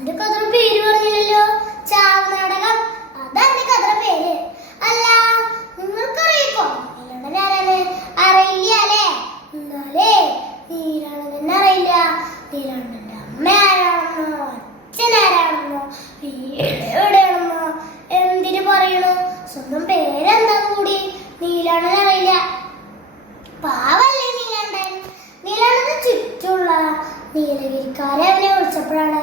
എന്റെ കഥയുടെ പേര് പറഞ്ഞില്ലല്ലോ. ചാവ് നാടകം. അതാ എന്റെ കഥയുടെ പേര്. അല്ല, നിങ്ങൾക്കറിയിക്കോ നീലണ്ണൻ ആരാണ്? അറിയില്ല അല്ലേ? എന്നാലേ നീലണ്ണൻ അറിയില്ല. നീലണ്ണന്റെ അമ്മ ആരാണെന്നോ അച്ഛൻ ആരാണെന്നോ വീട് എവിടെയാണെന്നോ എന്തിനു പറയണു? സ്വന്തം പേരെന്താന്ന് കൂടി നീലണ്ണൻ അറിയില്ല. പാവല്ലേ നീലണ്ണൻ. നീലണ്ണന് ചുറ്റുള്ള നീലഗിരിക്കാരെ അവനെ വിളിച്ചപ്പോഴാണ്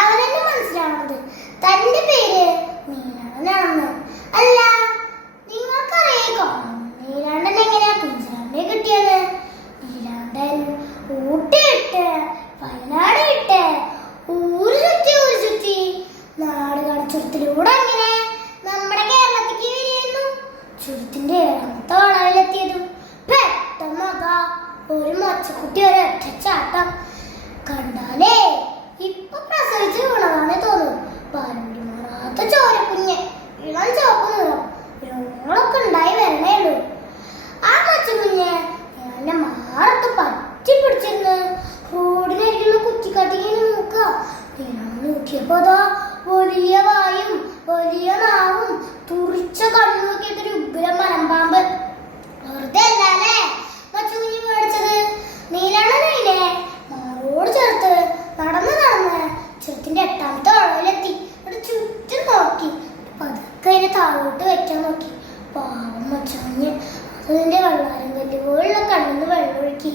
അവനെന്നെ മനസ്സിലാവുന്നത് തന്റെ പേര് നീലണ്ണനാണെന്ന്. അല്ല, നിങ്ങൾക്കറിയിക്കോ നീലാണ്ടൻ എങ്ങനെയാ കുഞ്ചിരാമനെ കിട്ടിയത്? നീലാണ്ടൻ ഊട്ടിയിട്ട് വയനാട് ഇട്ട് ഊര് ചുറ്റി നാട് ചുരത്തിലൂടെ അങ്ങനെ നമ്മുടെ കേരളത്തിലേക്ക് വരികയായിരുന്നു. ചുരത്തിന്റെ ഏഴാമത്തെ വളവിലെത്തിയതും പെട്ടെന്നതാ ഒരു മച്ചക്കുട്ടി ഒരൊറ്റ ചാട്ടം. കണ്ടാലേ ഇപ്പൊ പ്രസവിച്ച് വീണതാണേ തോന്നും. പാലുണ്ടി മാറാത്ത ചോരക്കുഞ്ഞ്, ഇളം ചുവപ്പ് നിറം, രോമങ്ങളൊക്കെ ഉണ്ടായി വരണേ ഉള്ളൂ. ആ മച്ചക്കുഞ്ഞ് ഞാനെ മാറത്ത് പറ്റി പിടിച്ചിരുന്ന് റോഡിനരികുള്ള കുറ്റിക്കാട്ടിങ്ങനെ നോക്കുക. നോക്കിയപ്പോ അതാ വലിയ വായും വലിയ നാവും തുറിച്ച കണ്ണു നോക്കിയിട്ടൊരു ഉഗ്രം മലമ്പാമ്പ്. വെറുതെ അല്ലേ മച്ചക്കുഞ്ഞ് മേടിച്ചത്. നീലണ്ണനയിലെ മാറോട് ചേർത്ത് നടന്ന് ചുരത്തിന്റെ എട്ടാമത്തെ വളവിലെത്തി. ചുറ്റും നോക്കി പതുക്കെ അതിനെ താഴോട്ട് വെക്കാൻ നോക്കി. പാവം മച്ചക്കുഞ്ഞ് അതിന്റെ വെള്ളാരം കല്ല് പോലുള്ള കണ്ണിന്ന് വെള്ളമൊഴുക്കി.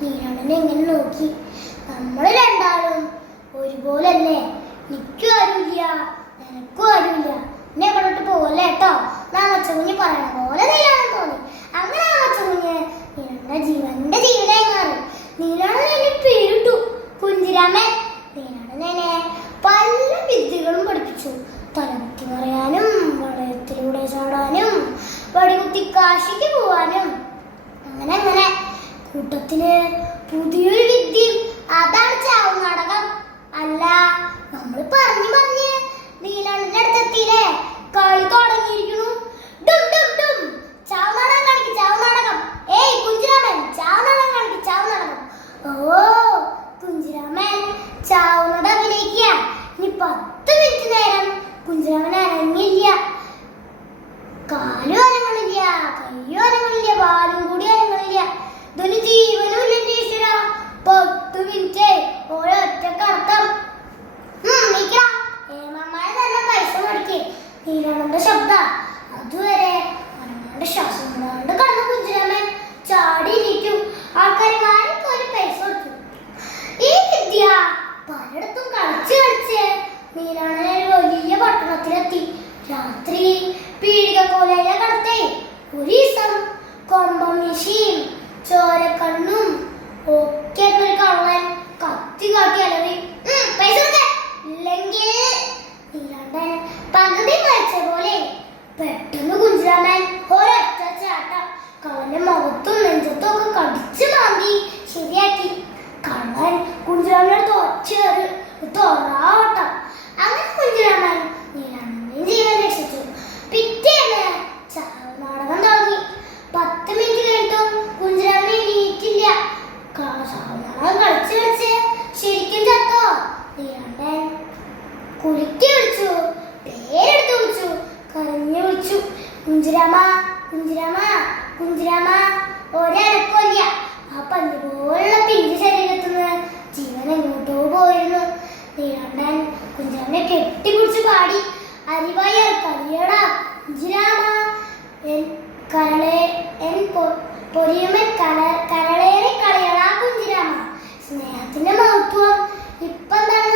നീലണ്ണനെ എങ്ങനെ നോക്കി. നമ്മള് രണ്ടാളും ഒരുപോലല്ലേ? എനിക്കും ആരുമില്ല, നിനക്കും ആരുമില്ല. എന്നെ ഇവിടോട്ട് പോലെ കേട്ടോ. ആ മച്ചക്കുഞ്ഞ് പറയണ പോലെ നീലാണെന്ന് തോന്നി. അങ്ങനെ ആ മച്ചക്കുഞ്ഞ് നീലണ്ണന്റെ ജീവനായി മാറി. നീലണ്ണനെ പേരിട്ടു കുഞ്ചിരാമൻ. നീലണ്ണനെ പല വിദ്യകളും പഠിപ്പിച്ചു. തലകുത്തി പറയാനും വളയത്തിലൂടെ ചാടാനും വടികുത്തി കാശിക്ക് പോവാനും അങ്ങനെ കൂട്ടത്തില് പുതിയൊരു വിദ്യയും. അതാണ് ചാവ് നാടകം. അല്ല, നമ്മൾ പറഞ്ഞ് നീലണ്ണന്റെ അടുത്തെത്തിയില്ലേ? കളി തുടങ്ങിയിരിക്കുന്നു. ഡും ഡും ഡും. ചാവ് നാടകം കാണിക്ക്, ചാവ് നാടകം. ഏയ് കുഞ്ചിരാമൻ, ചാവ് നാടകം കാണിക്ക്, ചാവ് നാടകം. ഓ, കുഞ്ചിരാമൻ ചാവ് നാടകം അഭിനയിക്കുക. ഇനി 10 മിനിറ്റ് നേരം കുഞ്ചിരാമൻ അനങ്ങില്ല. കാലും അനങ്ങളില്ല, കയ്യും അനങ്ങളില്ല, പാലും കൂടി അനങ്ങളില്ല. ഇതൊരു ജീവനും ഇല്ല ഈശ്വര. 10 മിനിറ്റ് ഒരൊറ്റ കടത്തം. ഏമാമായ തന്നെ പൈസ മേടിക്കേ. നീലണ്ണന്റെ ശബ്ദ അതുവരെ അനങ്ങാണ്ട് ശ്വാസം കൊണ്ടാണ്ട് കടന്നു കുഞ്ചിരാമൻ ചാടി ഇരിക്കൂ. ആൾക്കാർ വാരിക്കോരി പൈസ കൊടുത്തു. ഈ വിദ്യ പലയിടത്തും കളിച്ച് നീലണ്ണൻ വലിയ പട്ടണത്തിലെത്തി. രാത്രി പീടികക്കോലയിലെ കടത്തേ. ഒരു ദിവസം കൊമ്പമീശയും ചോരക്കണ്ണും ഒക്കെ ഒരു കള്ളൻ കത്തി കാട്ടി അലറി. പൈസ ഇല്ലെങ്കിൽ നീലണ്ണൻ പകുതി മരിച്ച പോലെ പെട്ടെന്ന് കുഞ്ചിരാമൻ ഒരൊറ്റ ചാട്ടം കള്ളന്റെ മുഖത്തും നെഞ്ചത്തും ഒക്കെ കടിച്ചു മാന്തി ശരിയാക്കി. കള്ളൻ കുഞ്ചിരാമനോട് ഒച്ചേറി തൊറാവട്ടം. അങ്ങനെ കുഞ്ചിരാമൻ നീലണ്ണന്റെ ജീവൻ രക്ഷിച്ചു. പിറ്റേന്ന് ചാവ് നാടകം തുടങ്ങി. 10 മിനിറ്റ് കഴിഞ്ഞിട്ടും കുഞ്ചിരാമൻ എണീറ്റില്ല. ചാവ് നാടകം കളിച്ച് ശരിക്കും ചത്തോ? നീലണ്ണൻ കുലുക്കി വിളിച്ചു, പേരെടുത്ത് വിളിച്ചു, കരഞ്ഞു വിളിച്ചു. കുഞ്ചിരാമ, കുഞ്ചിരാമ, കുഞ്ചിരാമ. ഒരനക്കമില്ല. ആ പല്ല് പോലുള്ള പിഞ്ച് ശരീരത്തുനിന്ന് ജീവൻ എങ്ങോട്ടോ പോയിരുന്നു. നീലണ്ണൻ കുഞ്ചിരാമനെ കെട്ടിപ്പിടിച്ച് പാടി. അരിവായാൽ കളിയടാ കുഞ്ചിരാമ, പൊരിയുമൻ കരളേറെ കളിയടാ കുഞ്ചിരാമ. സ്നേഹത്തിന്റെ മഹത്വം ഇപ്പൊ എന്താണ്